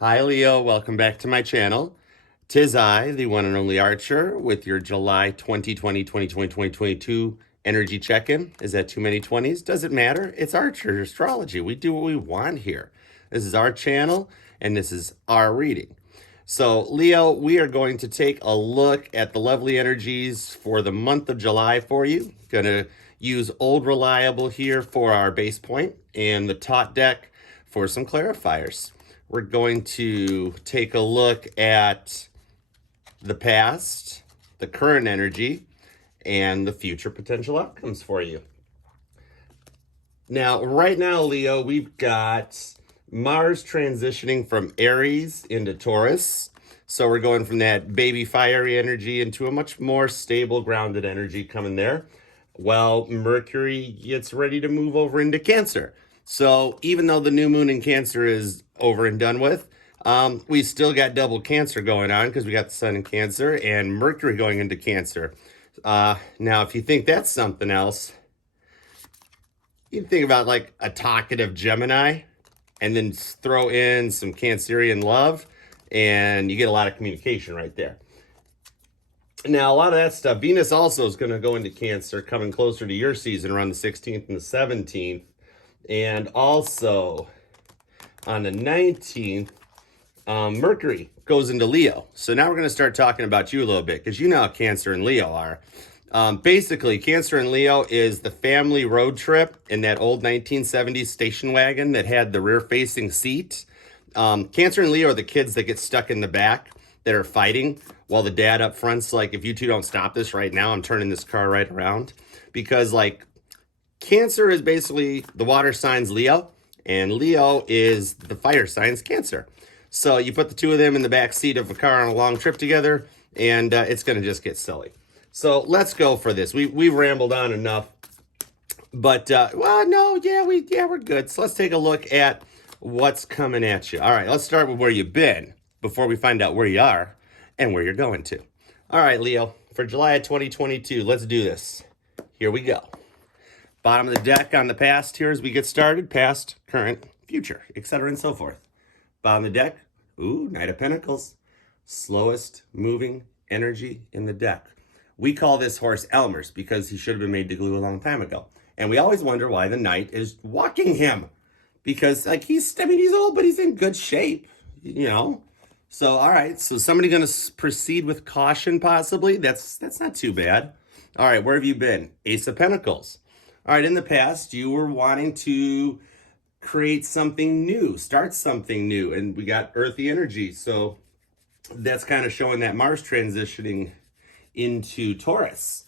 Hi Leo, welcome back to my channel. Tis I, the one and only Archer, with your July 2022 energy check-in. Is that too many 20s? Doesn't matter. It's Archer Astrology. We do what we want here. This is our channel, and this is our reading. So Leo, we are going to take a look at the lovely energies for the month of July for you. Gonna use Old Reliable here for our base point and the Tot deck for some clarifiers. We're going to take a look at the past, the current energy, and the future potential outcomes for you. Now, right now, Leo, we've got Mars transitioning from Aries into Taurus. So we're going from that baby fiery energy into a much more stable, grounded energy coming there. Well, Mercury gets ready to move over into Cancer. So even though the new moon in Cancer is over and done with, we still got double Cancer going on because we got the sun in Cancer and Mercury going into Cancer. Now, if you think that's something else, you can think about like a talkative Gemini and then throw in some Cancerian love and you get a lot of communication right there. Now, a lot of that stuff, Venus also is going to go into Cancer, coming closer to your season around the 16th and the 17th. And also on the 19th, Mercury goes into Leo. So now we're going to start talking about you a little bit because you know how Cancer and Leo are. Basically, Cancer and Leo is the family road trip in that old 1970s station wagon that had the rear-facing seat. Cancer and Leo are the kids that get stuck in the back that are fighting while the dad up front's like, if you two don't stop this right now, I'm turning this car right around. Because like Cancer is basically the water signs Leo, and Leo is the fire signs Cancer. So you put the two of them in the back seat of a car on a long trip together, and it's going to just get silly. So let's go for this. We've rambled on enough, but we're good. So let's take a look at what's coming at you. All right, let's start with where you've been before we find out where you are and where you're going to. All right, Leo, for July of 2022, let's do this. Here we go. Bottom of the deck on the past here as we get started. Past, current, future, etc. and so forth. Bottom of the deck, Knight of Pentacles. Slowest moving energy in the deck. We call this horse Elmer's because he should have been made to glue a long time ago. And we always wonder why the Knight is walking him. Because like he's old, but he's in good shape, you know. So, all right, so somebody going to proceed with caution possibly? That's not too bad. All right, where have you been? Ace of Pentacles. All right, in the past, you were wanting to create something new, start something new, and we got earthy energy. So that's kind of showing that Mars transitioning into Taurus.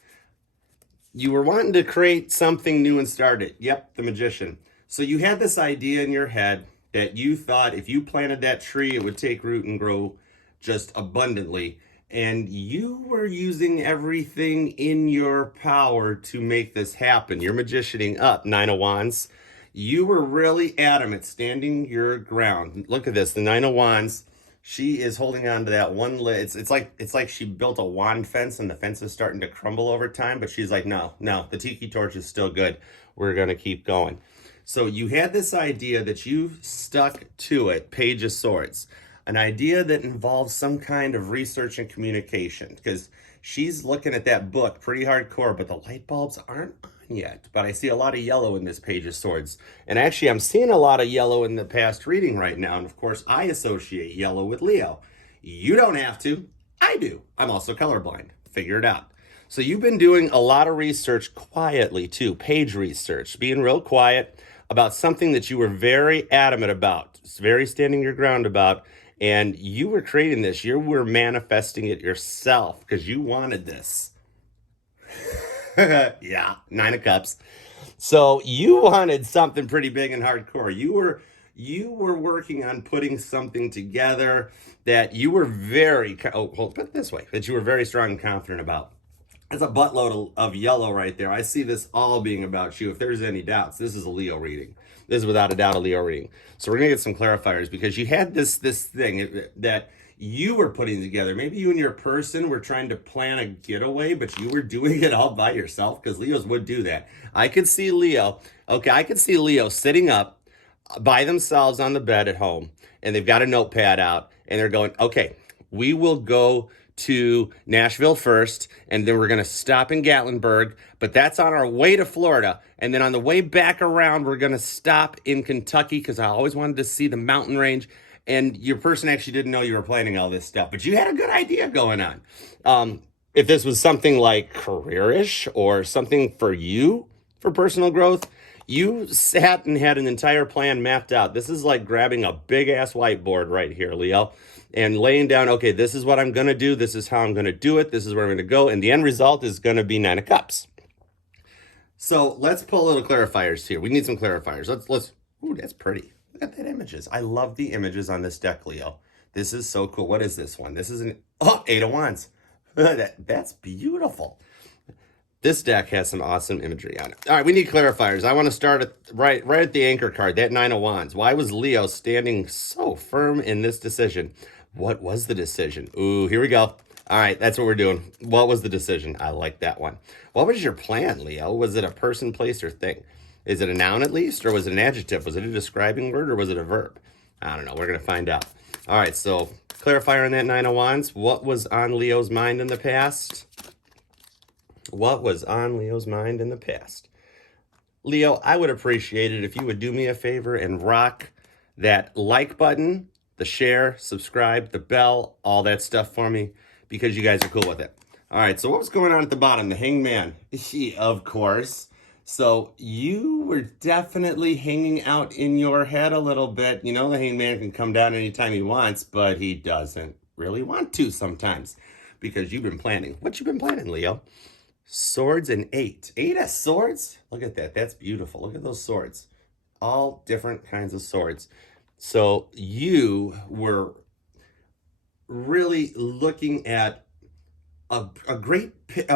You were wanting to create something new and start it. Yep, the Magician. So you had this idea in your head that you thought if you planted that tree, it would take root and grow just abundantly. And you were using everything in your power to make this happen. You're magicianing up, Nine of Wands. You were really adamant, standing your ground. Look at this, the Nine of Wands. She is holding on to that one lid. It's like she built a wand fence and the fence is starting to crumble over time, but she's like, no, the tiki torch is still good. We're gonna keep going. So you had this idea that you've stuck to it, Page of Swords. An idea that involves some kind of research and communication, because she's looking at that book pretty hardcore, but the light bulbs aren't on yet. But I see a lot of yellow in this Page of Swords. And actually, I'm seeing a lot of yellow in the past reading right now. And of course, I associate yellow with Leo. You don't have to. I do. I'm also colorblind. Figure it out. So you've been doing a lot of research quietly too, page research, being real quiet about something that you were very adamant about, very standing your ground about, and you were creating this. You were manifesting it yourself because you wanted this. Yeah, Nine of Cups. So you wanted something pretty big and hardcore. You were working on putting something together that you were put it this way, that you were very strong and confident about. That's a buttload of yellow right there. I see this all being about you. If there's any doubts, this is a Leo reading. This is without a doubt a Leo reading. So we're going to get some clarifiers because you had this thing that you were putting together. Maybe you and your person were trying to plan a getaway, but you were doing it all by yourself because Leos would do that. I could see Leo. Okay, I could see Leo sitting up by themselves on the bed at home, and they've got a notepad out, and they're going, okay, we will go to Nashville first, and then we're going to stop in Gatlinburg, but that's on our way to Florida. And then on the way back around, we're going to stop in Kentucky because I always wanted to see the mountain range. And your person actually didn't know you were planning all this stuff, but you had a good idea going on. If this was something like careerish or something for you for personal growth, you sat and had an entire plan mapped out. This is like grabbing a big ass whiteboard right here, Leo, and laying down, okay, this is what I'm going to do. This is how I'm going to do it. This is where I'm going to go. And the end result is going to be 9 of Cups. So let's pull a little clarifiers here. We need some clarifiers. Ooh, that's pretty. Look at that images. I love the images on this deck, Leo. This is so cool. What is this one? This is an, 8 of Wands. That's beautiful. This deck has some awesome imagery on it. All right, we need clarifiers. I want to start right at the anchor card, that 9 of Wands. Why was Leo standing so firm in this decision? What was the decision? Ooh, here we go. All right, that's what we're doing. What was the decision? I like that one. What was your plan, Leo? Was it a person, place, or thing? Is it a noun at least, or was it an adjective? Was it a describing word, or was it a verb? I don't know. We're going to find out. All right, so clarifier on that 9 of Wands. What was on Leo's mind in the past? What was on Leo's mind in the past? Leo, I would appreciate it if you would do me a favor and rock that like button, the share, subscribe, the bell, all that stuff for me, because you guys are cool with it. All right, so what was going on at the bottom? The Hangman, of course. So you were definitely hanging out in your head a little bit. You know, the Hangman can come down anytime he wants, but he doesn't really want to sometimes because you've been planning. What you been planning, Leo? Swords and 8. 8 of swords? Look at that. That's beautiful. Look at those swords. All different kinds of swords. So you were really looking at a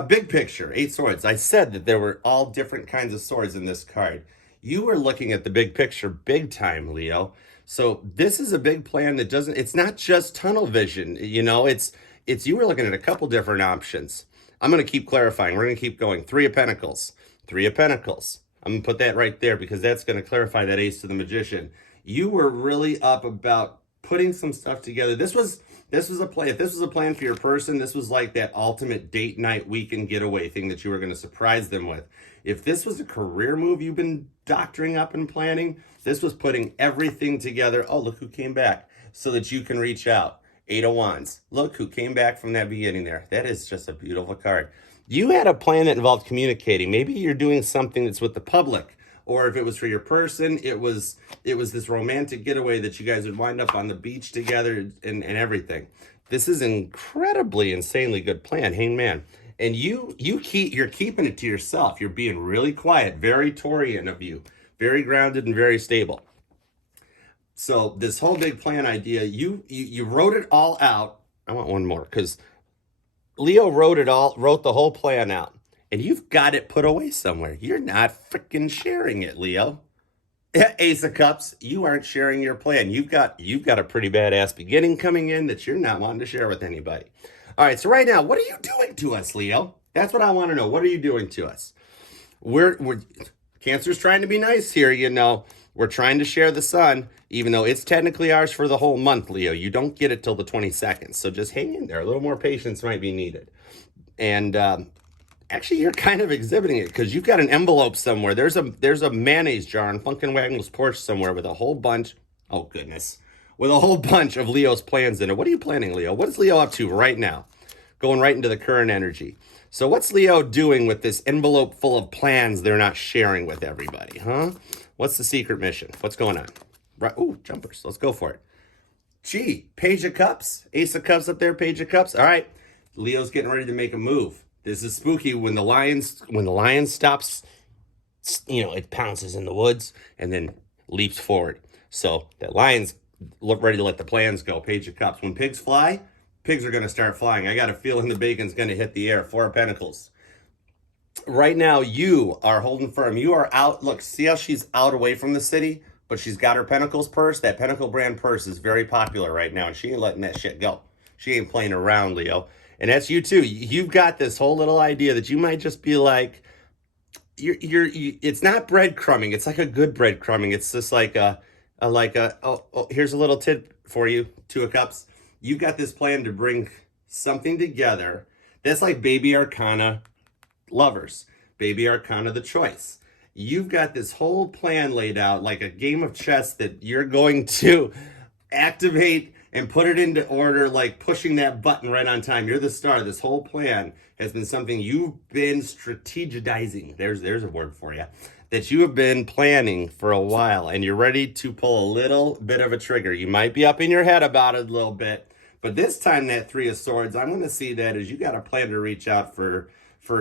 big picture. 8 swords. I said that there were all different kinds of swords in this card. You were looking at the big picture big time, Leo. So this is a big plan that it's not just tunnel vision. You know, it's you were looking at a couple different options. I'm going to keep clarifying. We're going to keep going. 3 of Pentacles. 3 of Pentacles. I'm going to put that right there because that's going to clarify that Ace to the Magician. You were really up about putting some stuff together. This was a plan. If this was a plan for your person, this was like that ultimate date night weekend getaway thing that you were going to surprise them with. If this was a career move you've been doctoring up and planning, this was putting everything together. Oh, look who came back so that you can reach out. 8 of Wands. Look who came back from that beginning there. That is just a beautiful card. You had a plan that involved communicating. Maybe you're doing something that's with the public, or if it was for your person, it was this romantic getaway that you guys would wind up on the beach together and everything. This is incredibly, insanely good plan, Hangman. And you're keeping it to yourself. You're being really quiet, very Taurian of you, very grounded and very stable. So this whole big plan idea, you wrote it all out. I want one more because Leo wrote the whole plan out, and you've got it put away somewhere. You're not freaking sharing it, Leo. Ace of Cups, you aren't sharing your plan. You've got a pretty badass beginning coming in that you're not wanting to share with anybody. All right, so right now, what are you doing to us, Leo? That's what I want to know. What are you doing to us? Cancer's trying to be nice here, you know. We're trying to share the sun, even though it's technically ours for the whole month, Leo. You don't get it till the 22nd, so just hang in there. A little more patience might be needed. And actually, you're kind of exhibiting it because you've got an envelope somewhere. There's a mayonnaise jar on Funkin' Wagnall's porch somewhere with a whole bunch, oh goodness, with a whole bunch of Leo's plans in it. What are you planning, Leo? What is Leo up to right now? Going right into the current energy. So what's Leo doing with this envelope full of plans they're not sharing with everybody, huh? What's the secret mission? What's going on? Right. Ooh, jumpers. Let's go for it. Gee, Page of Cups. Ace of Cups up there, Page of Cups. All right. Leo's getting ready to make a move. This is spooky when the lion stops, you know, it pounces in the woods and then leaps forward. So that lion's ready to let the plans go. Page of Cups. When pigs fly, pigs are going to start flying. I got a feeling the bacon's going to hit the air. 4 of Pentacles. Right now, you are holding firm. You are out. Look, see how she's out away from the city, but she's got her Pentacles purse. That Pentacle brand purse is very popular right now, and she ain't letting that shit go. She ain't playing around, Leo. And that's you too. You've got this whole little idea that you might just be like, it's not breadcrumbing. It's like a good breadcrumbing. It's just like Here's a little tip for you, Two of Cups. You've got this plan to bring something together. That's like baby arcana lovers, baby arcana the choice. You've got this whole plan laid out like a game of chess that you're going to activate and put it into order, like pushing that button right on time. You're the star. This whole plan has been something you've been strategizing. There's a word for you. That you have been planning for a while, and you're ready to pull a little bit of a trigger. You might be up in your head about it a little bit, but this time that Three of Swords, I'm going to see that as you got a plan to reach out for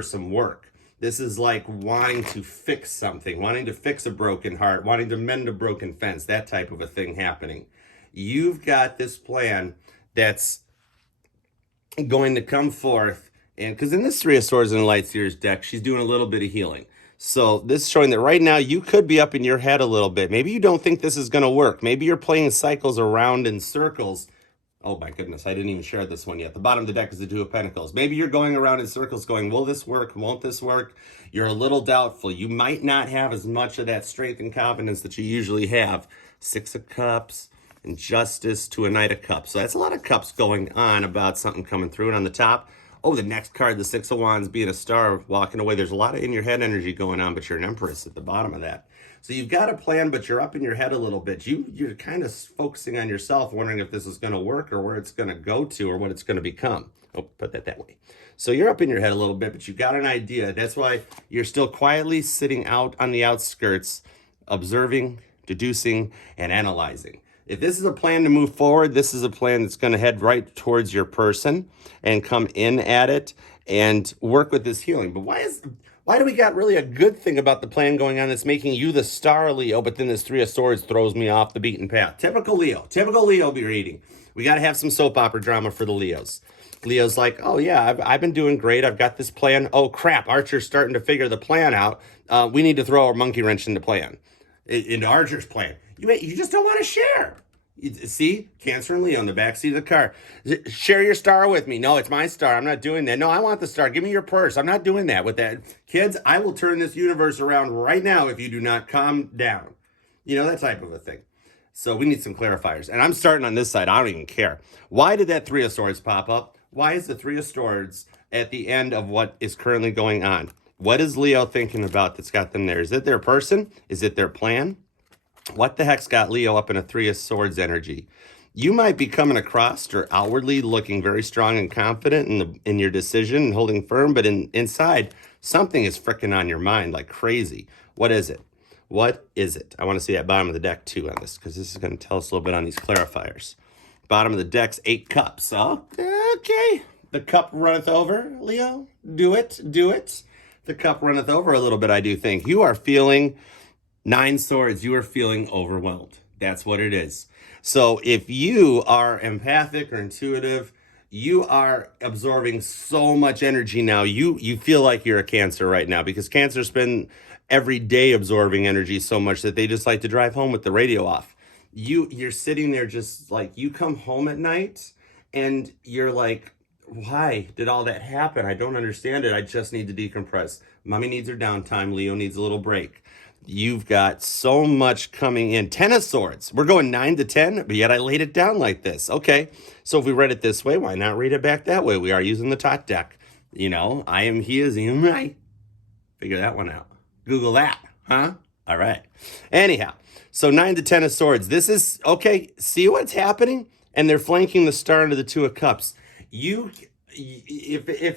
some work. This is like wanting to fix something, wanting to fix a broken heart, wanting to mend a broken fence, that type of a thing happening. You've got this plan that's going to come forth, and because in this Three of Swords in the Light Seers deck, she's doing a little bit of healing. So this is showing that right now you could be up in your head a little bit. Maybe you don't think this is going to work. Maybe you're playing cycles around in circles. Oh my goodness, I didn't even share this one yet. The bottom of the deck is the Two of Pentacles. Maybe you're going around in circles going, will this work? Won't this work? You're a little doubtful. You might not have as much of that strength and confidence that you usually have. Six of Cups and Justice to a Knight of Cups. So that's a lot of cups going on about something coming through. And on the top, oh, the next card, the Six of Wands, being a star, walking away. There's a lot of in your head energy going on, but you're an Empress at the bottom of that. So you've got a plan, but you're up in your head a little bit. You're kind of focusing on yourself, wondering if this is going to work or where it's going to go to or what it's going to become. Oh, put that way. So you're up in your head a little bit, but you've got an idea. That's why you're still quietly sitting out on the outskirts, observing, deducing, and analyzing. If this is a plan to move forward, this is a plan that's going to head right towards your person and come in at it and work with this healing. But why do we got really a good thing about the plan going on that's making you the star, Leo, but then this Three of Swords throws me off the beaten path? Typical Leo be reading. We got to have some soap opera drama for the Leos. Leo's like, oh yeah, I've been doing great. I've got this plan. Oh crap, Archer's starting to figure the plan out. We need to throw a monkey wrench into Archer's plan. You just don't want to share. See, Cancer and Leo in the backseat of the car. Share your star with me. No, it's my star. I'm not doing that. No, I want the star. Give me your purse. I'm not doing that with that. Kids, I will turn this universe around right now if you do not calm down. You know, that type of a thing. So we need some clarifiers. And I'm starting on this side. I don't even care. Why did that Three of Swords pop up? Why is the Three of Swords at the end of what is currently going on? What is Leo thinking about that's got them there? Is it their person? Is it their plan? What the heck's got Leo up in a Three of Swords energy? You might be coming across or outwardly looking very strong and confident in your decision and holding firm, but inside, something is freaking on your mind like crazy. What is it? What is it? I want to see that bottom of the deck too on this, because this is going to tell us a little bit on these clarifiers. Bottom of the deck's 8 cups. Oh, okay. The cup runneth over, Leo. Do it. The cup runneth over a little bit, I do think. You are feeling 9 swords. You are feeling overwhelmed. That's what it is. So if you are empathic or intuitive, you are absorbing so much energy now. You feel like you're a Cancer right now, because Cancer spend every day absorbing energy so much that they just like to drive home with the radio off. You're sitting there just like, you come home at night and you're like, why did all that happen? I don't understand it. I just need to decompress. Mommy needs her downtime. Leo needs a little break. You've got so much coming in. 10 of Swords. We're going 9 to 10, but yet I laid it down like this. Okay, so if we read it this way, why not read it back that way? We are using the Tot deck. You know, I am, he is, am I. Figure that one out. Google that, huh? All right. Anyhow, so 9 to 10 of Swords. This is, okay, see what's happening? And they're flanking the star into the Two of Cups. If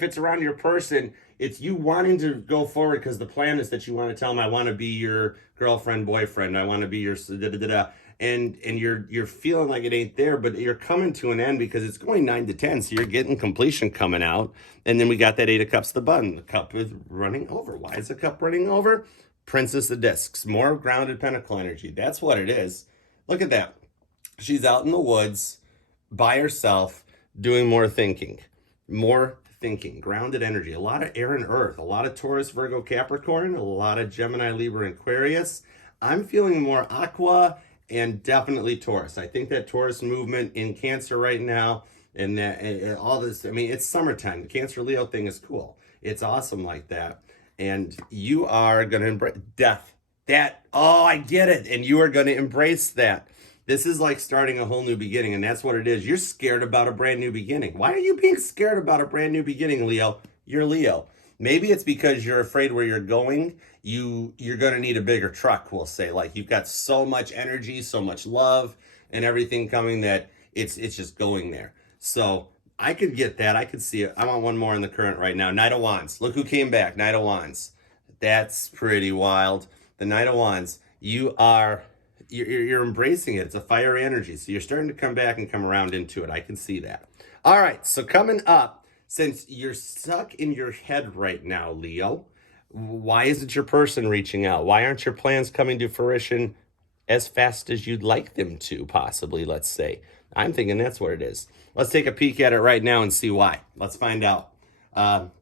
it's around your person, it's you wanting to go forward because the plan is that you want to tell them, I want to be your girlfriend, boyfriend. I want to be your da-da-da-da. And you're feeling like it ain't there, but you're coming to an end because it's going 9 to 10. So you're getting completion coming out. And then we got that 8 of Cups, the button. The cup is running over. Why is the cup running over? Princess of Discs, more grounded pentacle energy. That's what it is. Look at that. She's out in the woods by herself doing more thinking, grounded energy, a lot of air and earth, a lot of Taurus, Virgo, Capricorn, a lot of Gemini, Libra, and Aquarius. I'm feeling more aqua and definitely Taurus. I think that Taurus movement in Cancer right now, and that all this, I mean, it's summertime. The Cancer Leo thing is cool. It's awesome like that. And you are going to embrace death. Oh, I get it. And you are going to embrace that. This is like starting a whole new beginning, and that's what it is. You're scared about a brand new beginning. Why are you being scared about a brand new beginning, Leo? You're Leo. Maybe it's because you're afraid where you're going. You're going to need a bigger truck, we'll say. Like you've got so much energy, so much love and everything coming that it's just going there. So I could get that. I could see it. I want one more in the current right now. Knight of Wands. Look who came back. Knight of Wands. That's pretty wild. The Knight of Wands. You're embracing it. It's a fire energy. So you're starting to come back and come around into it. I can see that. All right. So coming up, since you're stuck in your head right now, Leo, why isn't your person reaching out? Why aren't your plans coming to fruition as fast as you'd like them to, possibly, let's say? I'm thinking that's what it is. Let's take a peek at it right now and see why. Let's find out.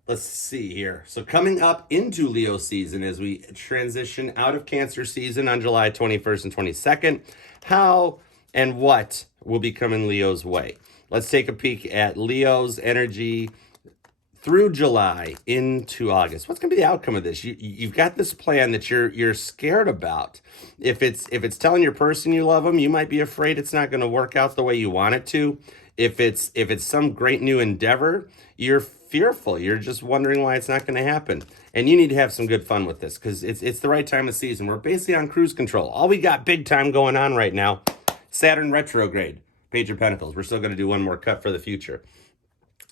Let's see here. So coming up into Leo season as we transition out of Cancer season on July 21st and 22nd, how and what will be coming Leo's way? Let's take a peek at Leo's energy through July into August. What's going to be the outcome of this? You've got this plan that you're scared about. If it's telling your person you love them, you might be afraid it's not going to work out the way you want it to. If it's some great new endeavor, you're fearful. You're just wondering why it's not going to happen. And you need to have some good fun with this because it's the right time of season. We're basically on cruise control. All we got big time going on right now, Saturn retrograde, Page of Pentacles. We're still going to do one more cut for the future.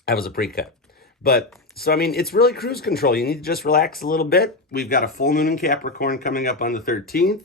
That was a pre-cut. But, so, I mean, it's really cruise control. You need to just relax a little bit. We've got a full moon in Capricorn coming up on the 13th.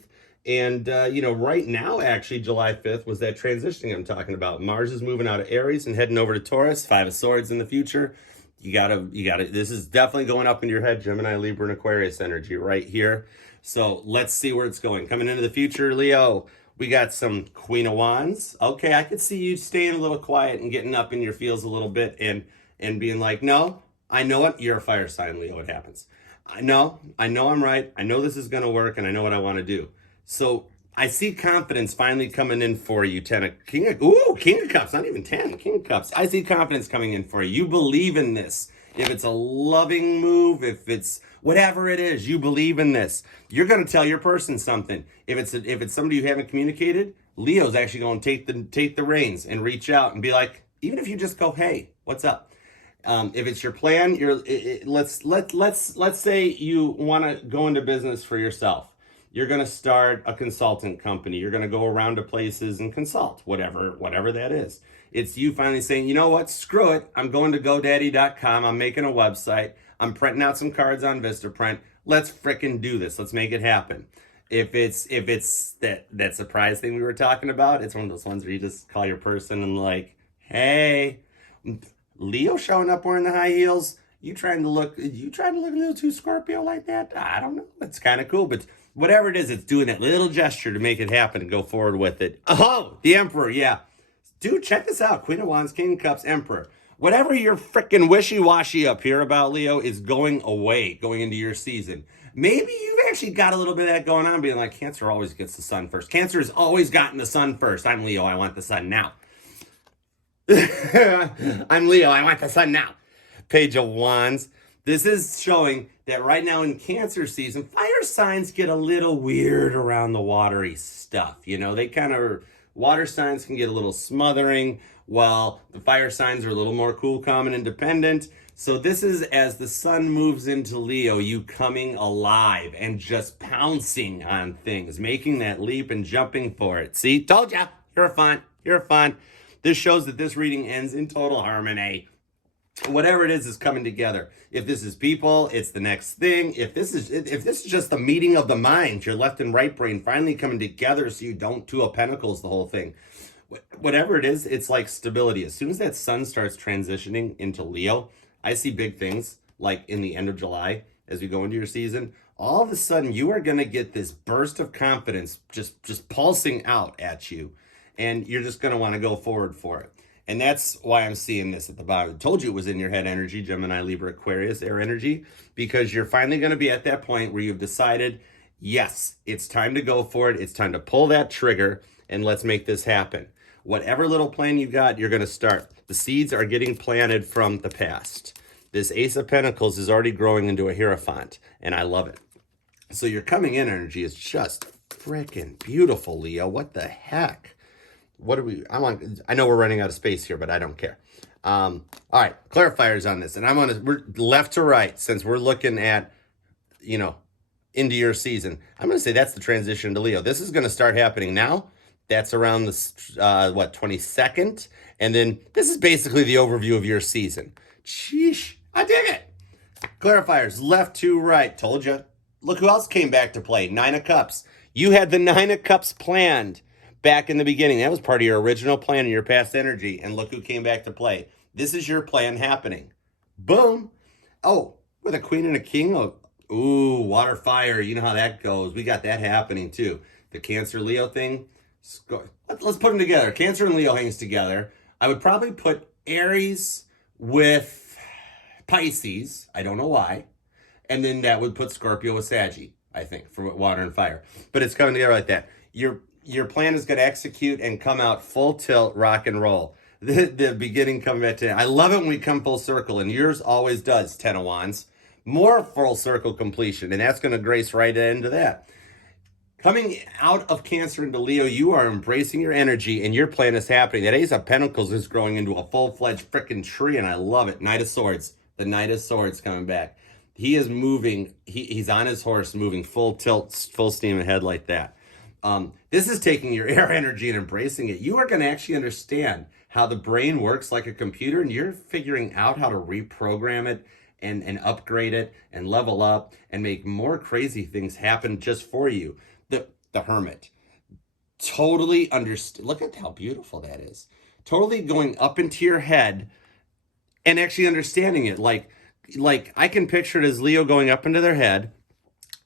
And, right now, actually, July 5th was that transitioning I'm talking about. Mars is moving out of Aries and heading over to Taurus, 5 of Swords in the future. You gotta, this is definitely going up in your head, Gemini, Libra, and Aquarius energy right here. So let's see where it's going. Coming into the future, Leo, we got some Queen of Wands. Okay, I could see you staying a little quiet and getting up in your feels a little bit and being like, no, I know it. You're a fire sign, Leo. It happens. I know I'm right. I know this is going to work and I know what I want to do. So I see confidence finally coming in for you. King of Cups, not even 10, King of Cups. I see confidence coming in for you. You believe in this. If it's a loving move, if it's whatever it is, you believe in this. You're going to tell your person something. If it's somebody you haven't communicated, Leo's actually going to take the reins and reach out and be like, even if you just go, hey, what's up? If it's your plan, let's say you want to go into business for yourself. You're going to start a consultant company. You're going to go around to places and consult, whatever that is. It's you finally saying, you know what, screw it. I'm going to GoDaddy.com. I'm making a website. I'm printing out some cards on Vistaprint. Let's frickin' do this. Let's make it happen. If it's that surprise thing we were talking about, it's one of those ones where you just call your person and like, hey, Leo showing up wearing the high heels. You trying to look a little too Scorpio like that? I don't know. It's kind of cool, but whatever it is, it's doing that little gesture to make it happen and go forward with it. Oh, the Emperor, yeah. Dude, check this out. Queen of Wands, King of Cups, Emperor. Whatever you're freaking wishy-washy up here about, Leo, is going away, going into your season. Maybe you've actually got a little bit of that going on, being like, Cancer always gets the sun first. Cancer has always gotten the sun first. I'm Leo, I want the sun now. I'm Leo, I want the sun now. Page of Wands. This is showing that right now in Cancer season, fire signs get a little weird around the watery stuff. Water signs can get a little smothering, while the fire signs are a little more cool, calm, and independent. So this is as the sun moves into Leo, you coming alive and just pouncing on things, making that leap and jumping for it. See, told ya, you're fun. This shows that this reading ends in total harmony. Whatever it is coming together. If this is people, it's the next thing. If this is just the meeting of the minds, your left and right brain finally coming together so you don't Two of Pentacles the whole thing. Whatever it is, it's like stability. As soon as that sun starts transitioning into Leo, I see big things like in the end of July as we go into your season. All of a sudden, you are going to get this burst of confidence just pulsing out at you. And you're just going to want to go forward for it. And that's why I'm seeing this at the bottom. I told you it was in your head energy, Gemini, Libra, Aquarius, air energy, because you're finally going to be at that point where you've decided, yes, it's time to go for it. It's time to pull that trigger and let's make this happen. Whatever little plan you got, you're going to start. The seeds are getting planted from the past. This Ace of Pentacles is already growing into a Hierophant, and I love it. So your coming in energy is just freaking beautiful, Leo. What the heck? what do we, I know we're running out of space here, but I don't care. All right, clarifiers on this. And we're left to right, since we're looking at, you know, into your season. I'm going to say that's the transition to Leo. This is going to start happening now. That's around the, 22nd. And then this is basically the overview of your season. Sheesh, I dig it. Clarifiers, left to right. Told you. Look who else came back to play. 9 of Cups. You had the 9 of Cups planned back in the beginning. That was part of your original plan in your past energy. And look who came back to play. This is your plan happening. Boom. Oh, with a Queen and a King. Oh, ooh, water, fire. You know how that goes. We got that happening too. The Cancer Leo thing. Let's put them together. Cancer and Leo hangs together. I would probably put Aries with Pisces. I don't know why. And then that would put Scorpio with Saggy, I think, for water and fire. But it's coming together like that. Your plan is going to execute and come out full tilt, rock and roll. The beginning coming back to, I love it when we come full circle, and yours always does, 10 of Wands. More full circle completion, and that's going to grace right into that. Coming out of Cancer into Leo, you are embracing your energy, and your plan is happening. That Ace of Pentacles is growing into a full-fledged freaking tree, and I love it. Knight of Swords. The Knight of Swords coming back. He is moving. He's on his horse, moving full tilt, full steam ahead like that. This is taking your air energy and embracing it. You are going to actually understand how the brain works like a computer, and you're figuring out how to reprogram it and upgrade it and level up and make more crazy things happen just for you. The Hermit. Totally understand. Look at how beautiful that is. Totally going up into your head and actually understanding it. Like I can picture it as Leo going up into their head,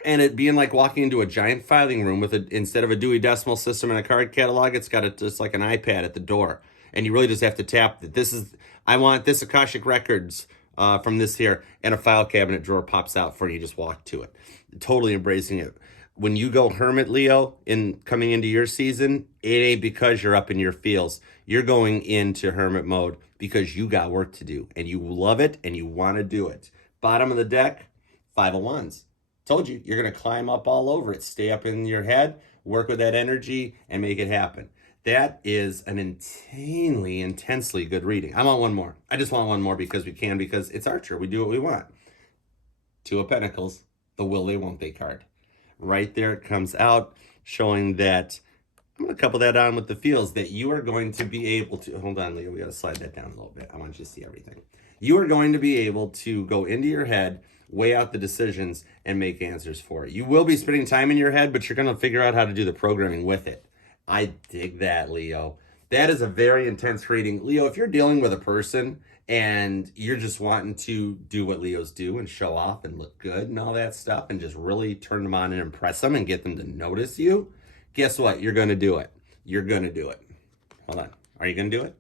and it being like walking into a giant filing room with instead of a Dewey Decimal System and a card catalog, it's got just like an iPad at the door. And you really just have to tap that. I want this Akashic Records from this here, and a file cabinet drawer pops out for you. Just walk to it. Totally embracing it. When you go Hermit Leo coming into your season, it ain't because you're up in your feels. You're going into Hermit mode because you got work to do, and you love it, and you want to do it. Bottom of the deck, 5 of Wands. Told you, you're going to climb up all over it. Stay up in your head, work with that energy, and make it happen. That is an intensely good reading. I want one more. I just want one more because we can, because it's Archer. We do what we want. 2 of Pentacles, the will they, won't they card. Right there it comes out, showing that, I'm going to couple that on with the feels, that you are going to be able to, hold on, Leo, we got to slide that down a little bit. I want you to see everything. You are going to be able to go into your head, weigh out the decisions, and make answers for it. You will be spending time in your head, but you're going to figure out how to do the programming with it. I dig that, Leo. That is a very intense reading. Leo, if you're dealing with a person and you're just wanting to do what Leos do and show off and look good and all that stuff and just really turn them on and impress them and get them to notice you, guess what? You're going to do it. You're going to do it. Hold on. Are you going to do it?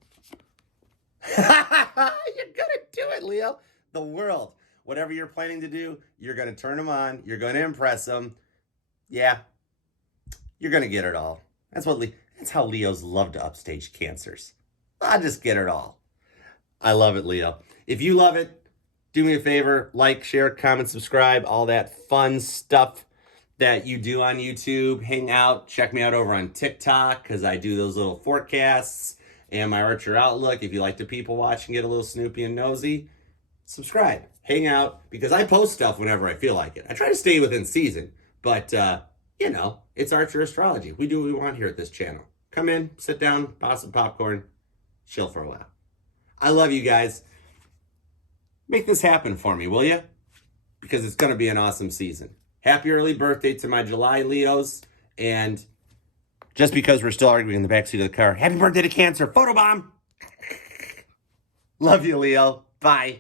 You're going to do it, Leo. The world. Whatever you're planning to do, you're going to turn them on. You're going to impress them. Yeah. You're going to get it all. That's how Leos love to upstage Cancers. I just get it all. I love it, Leo. If you love it, do me a favor, like, share, comment, subscribe, all that fun stuff that you do on YouTube. Hang out. Check me out over on TikTok, because I do those little forecasts and my Archer Outlook. If you like to people watch and get a little snoopy and nosy, subscribe. Hang out, because I post stuff whenever I feel like it. I try to stay within season, but, it's Archer Astrology. We do what we want here at this channel. Come in, sit down, pop some popcorn, chill for a while. I love you guys. Make this happen for me, will you? Because it's going to be an awesome season. Happy early birthday to my July Leos. And just because we're still arguing in the backseat of the car, happy birthday to Cancer. Photobomb. Love you, Leo. Bye.